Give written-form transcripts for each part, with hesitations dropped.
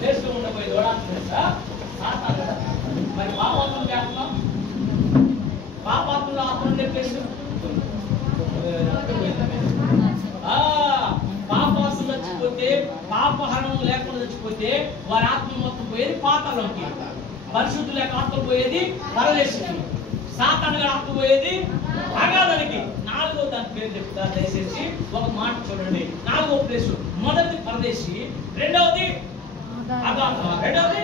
Place లో ఉండబోయేది ఓడాల్సిన మరి పాపాత్మ చేస్తున్నాం పాపాత్మలో ఆత్మ ఉండే ప్లేస్ పాపాత్మ చచ్చిపోతే పాపహరణం లేకుండా చచ్చిపోతే వారి ఆత్మ మొత్తం పోయేది పాతాళంకి, పరిశుద్ధుల యొక్క ఆత్మ పోయేది పరదేశంకి, సాతానుగా ఆత్మ పోయేది అగాధానికి. నాలుగో దాని పేరు చెప్తా దయచేసి ఒక మాట చూడండి. నాలుగో ప్లేస్ మొదటిది పరదేశి, రెండవది రెండవది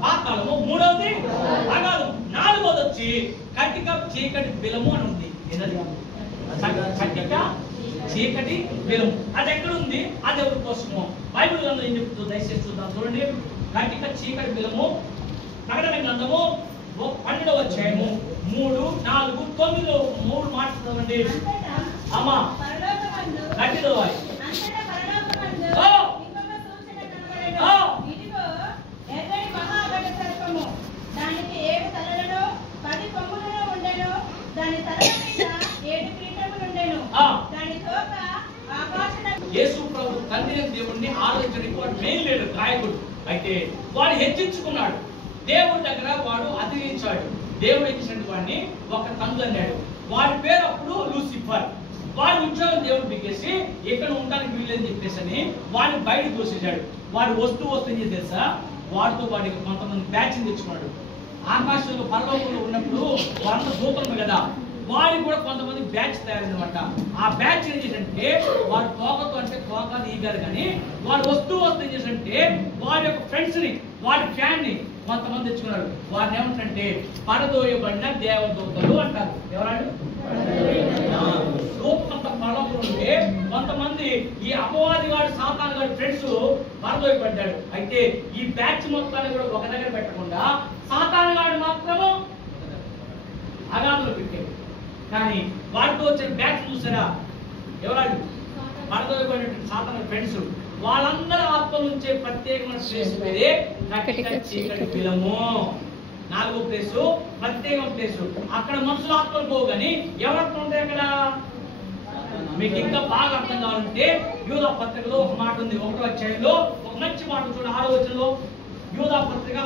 పాతాళము, మూడవది అగాధం, నాలుగోది వచ్చి కటిక చీకటి బిలము అని ఉంది. కటిక చీకటి బిలము అది ఎక్కడ ఉంది? అది ఎవరి కోసము? బైబిల్ గ్రంథం ఏం చెప్తుందో దయచేసి చూద్దాం. చూడండి, కటిక చీకటి బిలము ప్రకటన గ్రంథము 12వ అధ్యాయము 3, 4, 9 3 మాట్లాడండి అమ్మా. గట్టిదో యేసు ప్రభు తండ్రి దేవుడిని ఆలోచించడానికి వాడు మెయిన్ లీడర్, నాయకుడు. అయితే వాడు హెచ్చించుకున్నాడు, దేవుడి దగ్గర వాడు అతిరించాడు. దేవుడు ఇచ్చిన వాడిని ఒక తండ్రి అన్నాడు. వాడి పేరు అప్పుడు లూసిఫర్. వాడి ఉద్యోగం దేవుడు బిగ్గేసి ఇక్కడ ఉండడానికి వీళ్ళని చెప్పేసి వాడిని బయట దూసేశాడు. వాడు వస్తూ ఏం తెలుసా, వాడితో వాడికి కొంతమంది బ్యాచ్ని తెచ్చుకున్నాడు. ఆకాశంలో పరలోకంలో ఉన్నప్పుడు వాళ్ళంతా దూతలు కదా, వాడికి కూడా కొంతమంది బ్యాచ్ తయారైందన్నమాట. ఆ బ్యాచ్ ఏం చేసంటే వాడు తోకతో అంటే తోకని ఈగారు, కానీ వాడు వస్తూ ఏం చేసంటే వాడి యొక్క ఫ్రెండ్స్ ని, వాడి ఫ్యాన్ ని కొంతమంది తెచ్చుకున్నాడు. వారిని ఏమంటారంటే పరదోయబడిన దేవదూతలు అంటారు. ఎవరాడు? దూతంత పరలోకంలో ఉంటే కొంతమంది ఈ అపవాది వాడు సాతాను గారి ఫ్రెండ్స్ పరదోయబడ్డాడు. అయితే ఈ బ్యాచ్ మొత్తాన్ని కూడా ఒక దగ్గర పెట్టకుండా సాతాను గాడు మాత్రము అగాధంలో పెట్టాడు. కానీ వాడితో వచ్చిన బ్యాచ్ చూసారా, ఎవరాడు? పరదోయబడిన సాతాను ఫ్రెండ్స్. వాళ్ళందరూ ఆత్మ నుంచే ప్రత్యేకమైన ప్లేస్ పేరే కటిక చీకటి బిలము. నాలుగో ప్లేసు ప్రత్యేకమైన ప్లేసు. అక్కడ మనుషుల ఆత్మలు పోవు, కానీ ఎవరికి ఉంటాయి అక్కడ? మీకు ఇంకా బాగా అర్థం కావాలంటే యూదా పత్రికలో ఒక మాట ఉంది. 1వ అధ్యాయంలో ఒక మంచి మాట చూడండి. 6వ వచనంలో యూదా పత్రిక